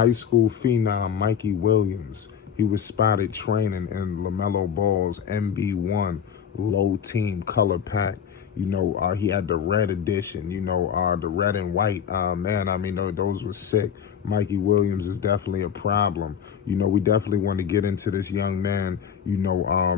High school phenom Mikey Williams. He was spotted training in Lamelo Ball's MB1 low team color pack. He had the red edition, the red and white. Man, I mean, those were sick. Mikey Williams is definitely a problem. We definitely want to get into this young man.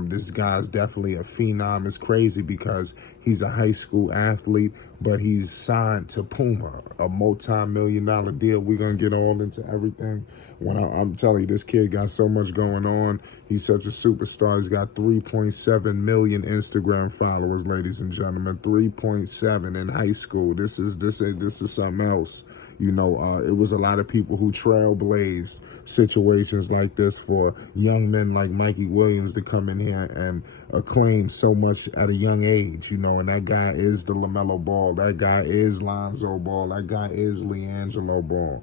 This guy's definitely a phenom. It's crazy because he's a high school athlete, but he's signed to Puma, a multi-million-dollar deal. We're going to get all into everything. When I'm telling you, this kid got so much going on. He's such a superstar. He's got 3.7 million Instagram followers, ladies and gentlemen. 3.7 in high school. This is something else. It was a lot of people who trailblazed situations like this for young men like Mikey Williams to come in here and acclaim so much at a young age, and that guy is the Lamelo Ball. That guy is Lonzo Ball. That guy is LiAngelo Ball.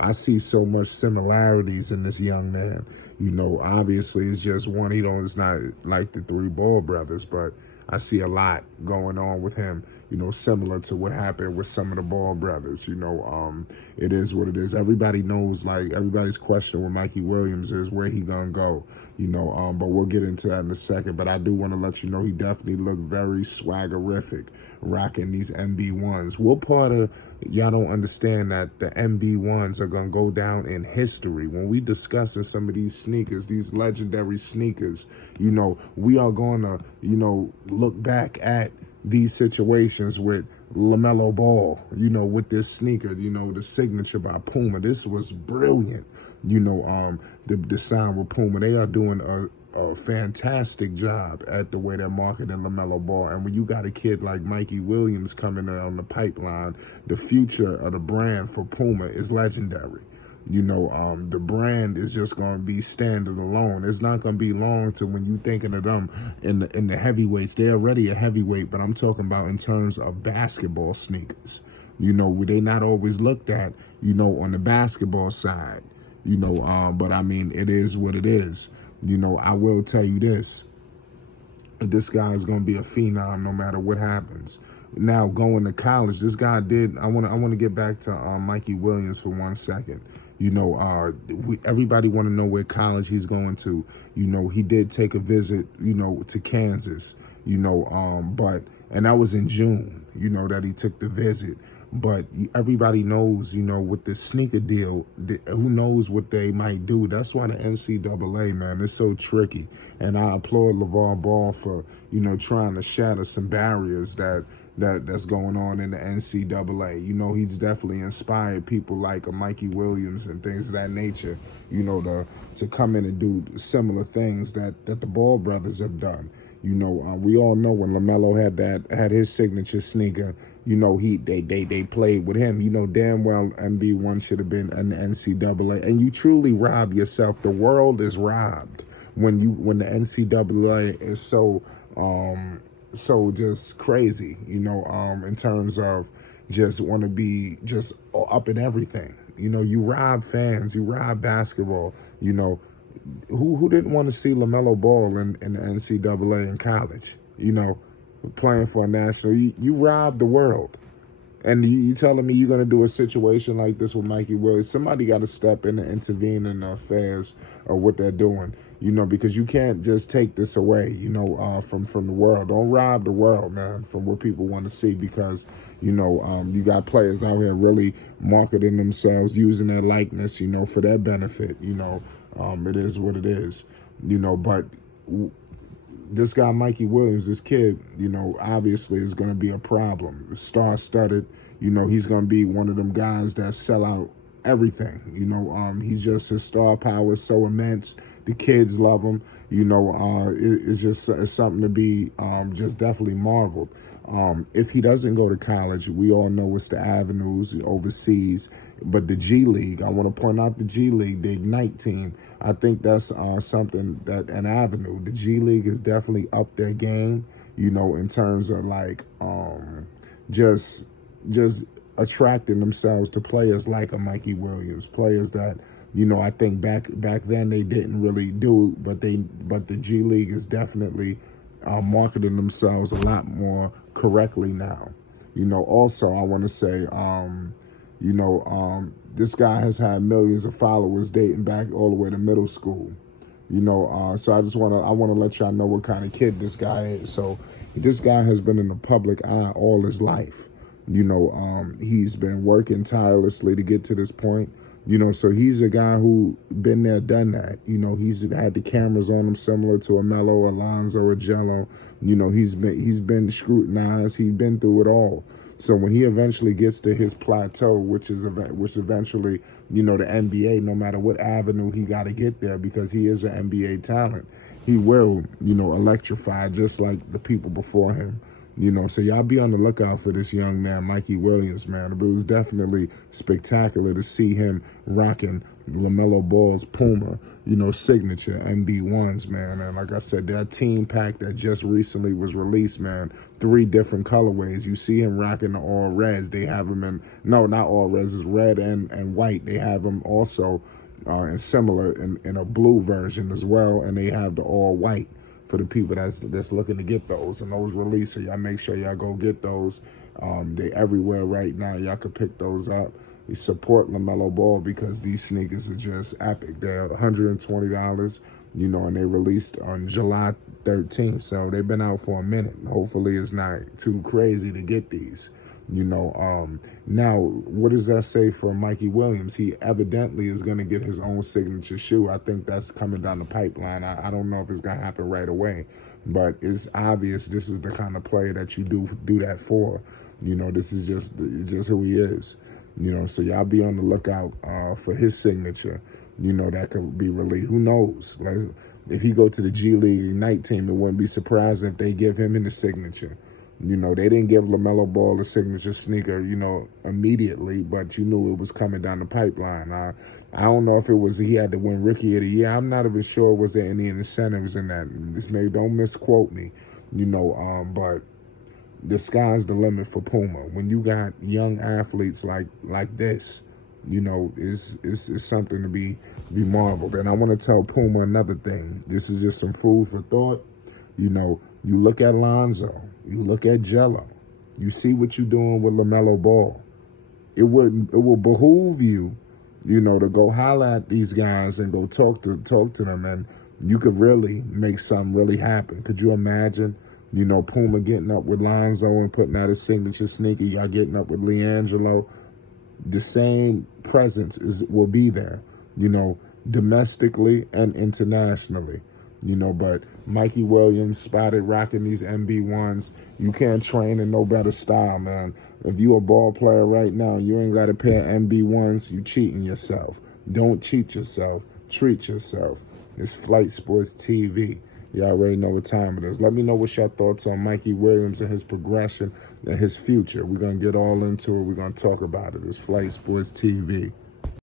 I see so much similarities in this young man. Obviously it's just one. It's not like the three Ball brothers, but I see a lot going on with him, similar to what happened with some of the Ball brothers. It is what it is. Everybody knows, everybody's question with Mikey Williams is where he gonna go, but we'll get into that in a second. But I do want to let you know he definitely looked very swaggerific rocking these MB1s. What part of y'all don't understand that the MB1s are gonna go down in history? When we discussing some of these sneakers, these legendary sneakers, we are gonna, look back at these situations with Lamelo Ball, with this sneaker, the signature by Puma. This was brilliant. The sign with Puma, they are doing a fantastic job at the way they're marketing Lamelo Ball. And when you got a kid like Mikey Williams coming down the pipeline, the future of the brand for Puma is legendary. The brand is just going to be standing alone. It's not going to be long to when you thinking of them in the heavyweights. They're already a heavyweight, but I'm talking about in terms of basketball sneakers. They not always looked at, on the basketball side, but I mean, it is what it is. I will tell you this. This guy is going to be a phenom no matter what happens. Now, going to college, this guy did, I want to get back to Mikey Williams for 1 second. Everybody want to know where college he's going to. He did take a visit, to Kansas, and that was in June, that he took the visit. But everybody knows, with the sneaker deal, who knows what they might do. That's why the NCAA, man, is so tricky. And I applaud LeVar Ball for, trying to shatter some barriers that's going on in the NCAA. He's definitely inspired people like a Mikey Williams and things of that nature, to come in and do similar things that the Ball brothers have done. We all know when Lamelo had his signature sneaker, they played with him. Damn well MB1 should have been an NCAA, and you truly rob yourself. The world is robbed when the NCAA is so just crazy, in terms of just want to be just up in everything. You rob fans, you rob basketball. Who didn't want to see Lamelo Ball in the NCAA in college? Playing for a national. You robbed the world. And you telling me you're going to do a situation like this with Mikey Williams? Somebody got to step in and intervene in the affairs of what they're doing, because you can't just take this away, from the world. Don't rob the world, man, from what people want to see, because, you got players out here really marketing themselves, using their likeness, for their benefit. It is what it is, but this guy, Mikey Williams, this kid, obviously is going to be a problem. Star-studded, he's going to be one of them guys that sell out everything. He's just, his star power is so immense. The kids love him. It's something to be just definitely marveled. If he doesn't go to college, we all know it's the avenues overseas. But the G League, I want to point out the G League, the Ignite team. I think that's something, that an avenue. The G League is definitely up their game, in terms of just attracting themselves to players like a Mikey Williams, players that, I think back then they didn't really do, but the G League is definitely marketing themselves a lot more correctly now. Also, I want to say, This guy has had millions of followers dating back all the way to middle school. So I wanna let y'all know what kind of kid this guy is. So this guy has been in the public eye all his life. He's been working tirelessly to get to this point. So he's a guy who been there, done that. He's had the cameras on him similar to a Melo, Alonzo, or Jello. He's been scrutinized. He's been through it all. So when he eventually gets to his plateau, which eventually, the NBA, no matter what avenue he got to get there, because he is an NBA talent, he will, electrify just like the people before him. So y'all be on the lookout for this young man, Mikey Williams, man. It was definitely spectacular to see him rocking Lamelo Ball's Puma, signature MB1s, man. And like I said, that team pack that just recently was released, man, 3 different colorways. You see him rocking the all reds. They have him in, no, not all reds, it's red and white. They have him also in similar in a blue version as well, and they have the all white for the people that's looking to get those. And those release, so y'all make sure y'all go get those. They everywhere right now. Y'all can pick those up. You support LaMelo Ball because these sneakers are just epic. They're $120, and they released on July 13th. So they've been out for a minute. Hopefully it's not too crazy to get these. Now, what does that say for Mikey Williams? He evidently is going to get his own signature shoe. I think that's coming down the pipeline. I don't know if it's going to happen right away, but it's obvious this is the kind of player that you do that for. This is just who he is. So y'all be on the lookout for his signature, that could be released. Who knows? Like, if he go to the G League Ignite team, it wouldn't be surprising if they give him his signature. They didn't give LaMelo Ball a signature sneaker, immediately, but you knew it was coming down the pipeline. I don't know if it was he had to win Rookie of the Year. I'm not even sure was there any incentives in that. Don't misquote me, but the sky's the limit for Puma. When you got young athletes like this, it's something to be marveled. And I want to tell Puma another thing. This is just some food for thought. You look at Lonzo, you look at Jello, you see what you're doing with LaMelo Ball. It will behoove you, to go holler at these guys and go talk to them, and you could really make something really happen. Could you imagine, Puma getting up with Lonzo and putting out his signature sneaker, y'all getting up with LiAngelo? The same presence will be there, domestically and internationally. But Mikey Williams spotted rocking these MB1s. You can't train in no better style, man. If you a ball player right now, you ain't got a pair of MB1s, you cheating yourself. Don't cheat yourself. Treat yourself. It's Flight Sports TV. Y'all already know what time it is. Let me know what's your thoughts on Mikey Williams and his progression and his future. We're going to get all into it. We're going to talk about it. It's Flight Sports TV.